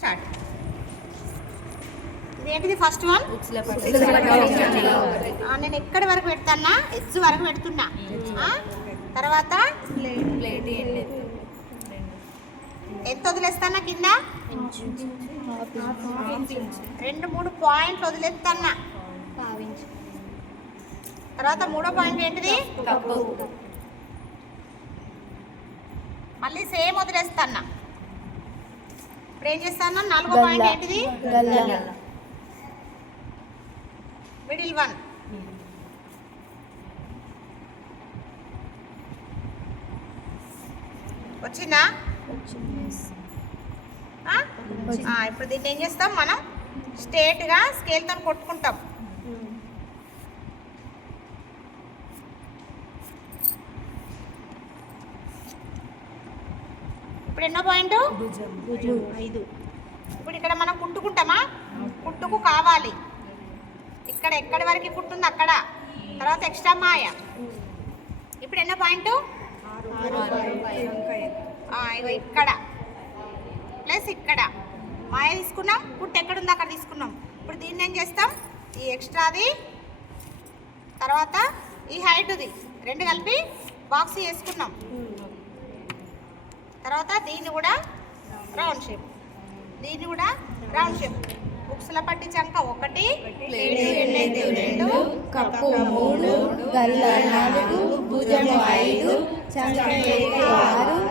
Start. ఇదేంటిది first one? నేను ఎక్కడి వరకు పెడతానా? ఎస్ వరకు పెడుతున్నా. తర్వాత ఎంత వదిలేస్తానా? కింద 2-3 పాయింట్లు వదిలేస్తానా. తర్వాత మూడో పాయింట్ ఏంటిది? మళ్ళీ సేమ్ వదిలేస్తానా. ఇప్పుడు ఏం చేస్తాను? నాలుగో పాయింట్ ఏంటిది? Middle one. వచ్చిందా? ఇప్పుడు దీన్ని ఏం చేస్తాం మనం? స్ట్రేట్గా స్కేల్తో కొట్టుకుంటాం. ఇప్పుడు ఎన్నో పాయింట్? 5. ఇప్పుడు ఇక్కడ మనం కుట్టుకుంటామా? కుట్టుకు కావాలి. ఇక్కడ ఎక్కడి వరకు కుట్టుంది అక్కడ. తర్వాత ఎక్స్ట్రా మాయ. ఇప్పుడు ఎన్నో పాయింట్? ఇగో ఇక్కడ ప్లస్ ఇక్కడ మాయ తీసుకున్నాం. కుట్టు ఎక్కడుంది అక్కడ తీసుకున్నాం. ఇప్పుడు దీన్ని ఏం చేస్తాం? ఈ ఎక్స్ట్రాది తర్వాత ఈ హైట్ది 2 కలిపి బాక్స్ చేసుకున్నాం. తర్వాత దీన్ని కూడా రౌండ్ షేప్, దీన్ని కూడా రౌండ్ షేప్. బుక్స్ల పట్టి చంక 1, ప్లేట్ 2, కప్పు 3, గల్ల 4, భుజం 5, చంక 6,